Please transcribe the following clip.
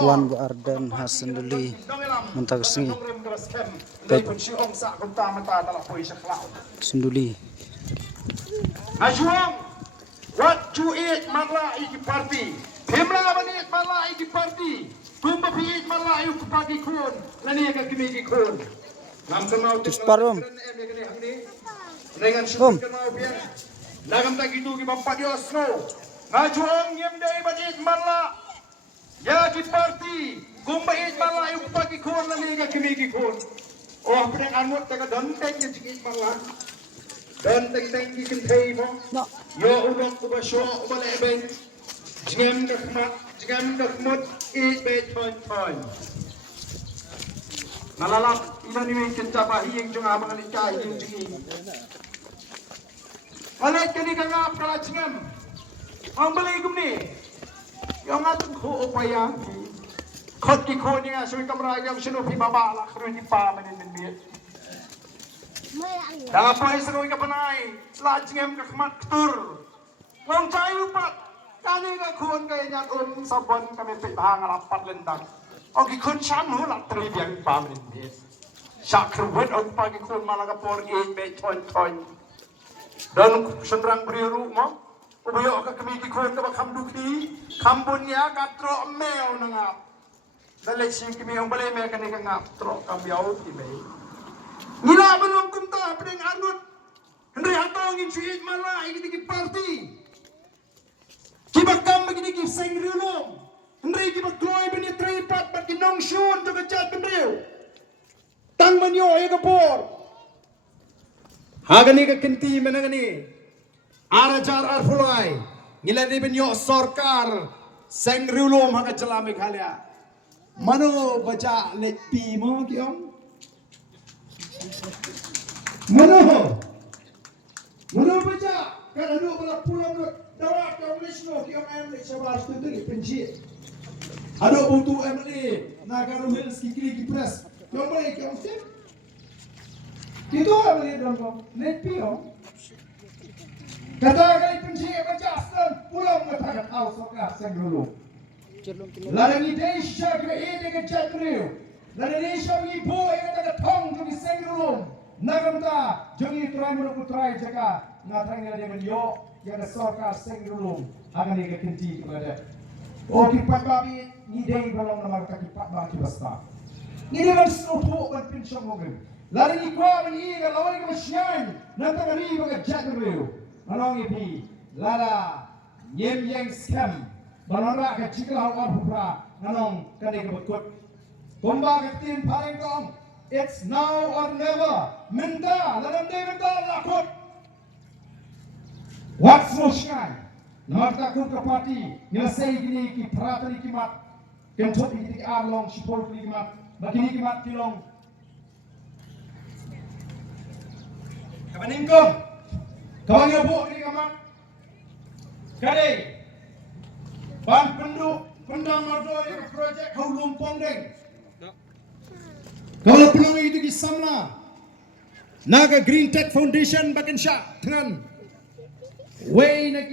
Wan Ardan Hasanduli Muntagsni Sunduli Ajuang wat cuit marla iki parti pemla manit marla iki parti tumba piit marla iki pagi kun lani ka kimi kun nam kenal Tusparom dengan syukur kenal biar nagam tak gitu ki bampa dios no ngajuang yem dai manit marla ya di parti gumba it marla iki pagi kun lani ka kimi kun oh pedang anut tak donteng ke jik marla dan teng-teng di kentai mo. Yo ulok ko ba syo umaleben. Jingam dakmat it bet ton. Nalalap ina ni kinta ba hiyeng jung abang alika hiyeng jingi. Alat kani kangap kala jingam. Ang balay gumni. Yung atong ko upaya. Kot ki ko niya so ikamragam sino pi babala kro ni pa manin bit. Dapat seruy ka panay, selajengem kakmat ketur. Wong cayu pat, kani ka kun kay nyak sabon kami pibahang rapat lendang. Ogi kun syam hulat terlibiang pamin bis. Syakruwet og pagi kun malaga por be ton. Dan sendrang beriru mo, ubayo ka kami kun ka bakam dukhi, kambunya katro meo nangap. Dalay sing kami ang balay me kani ka ngap tro kambiaw timay. Nila belum kumta pedeng anut Henry hatongin syuid malai gini parti kibakam begini ki seng rilom Henry kibak gloy bini tripat bagi nong syun to kechat benriu tang manyo ay kapor hagani ka kenti menangani arajar arfulai nila di benyo sorkar seng rilom haga celame khalia mano baca lepi mo kiong Mano baca kan ada pula pulang darat ke Malaysia ki am ni sabas tu ni penci ada butuh MLA Nagaro Hills ki kiri ki press yang boleh ki mesti itu MLA dalam net pio kata kali penci baca asal pulang ke house of gas yang dulu lalu ni Asia ke ini ke Jakarta lalu Asia ni boy kata thong tu seng dulu Nagamta jangi try mo try jaka na try nga de yo ya da sorka seng dulu agan ni kenti kepada o ki patbabi ni dei balong na marka ki patba ki basta ni de man sopo ban pinchong mo gen lari ni kwa ni ga lawani ka masyan na ta ri ba ga jagrew manong ipi lala yem yang scam banara ka chikla wa phupra nanong kani ka bakut bomba ka tin pareng kong it's now or never. Minta, dalam dia minta lakut. What's no shine? Namarta kun ke parti, nyelesai gini ki peraturan kimat, kentot ini ki arlong sipol ki kimat, begini kimat kilong. Kapan ingkong? Kawan yobo ni kimat. Kade, ban penduk pendang mardoi projek Haulum Pongdeng. Kalau peluang itu disamla, Naga Green Tech Foundation bagian syak dengan way nak